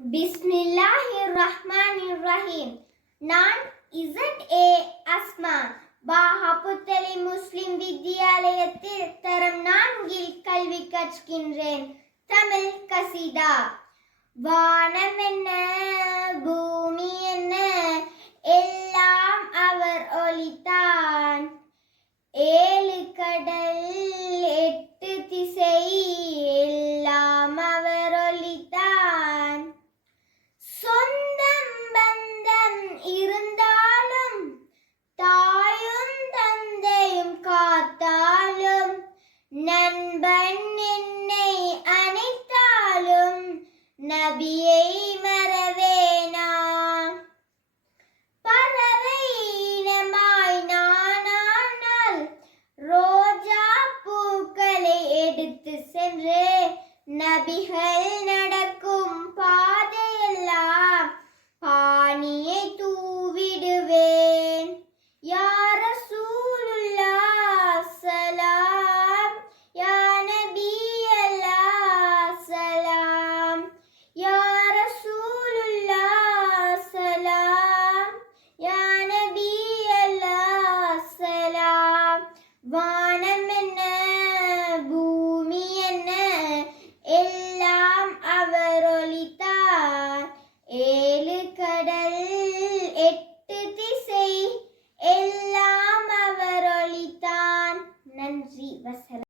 பிஸ்மில்லாஹிர்ரஹ்மானிர்ரஹீம். நான் ZA அஸ்மா பாஹபுத்தலி முஸ்லிம் வித்யாலயத்தில் தரம் 4 கல்வி கற்கின்றேன். தமிழ் கசிதா. வானம் என்ன பூமி என்ன எல்லாம் அவர் ஒளித்தான். 7 கடல் 8 திசை எல்லாம் அவர் ஒளித்தான். சொந்தம் பந்தம் இருந்தாலும் தாயும் தந்தையும் காத்தாலும் நண்பன் என்னை அணைத்தாலும் நபியை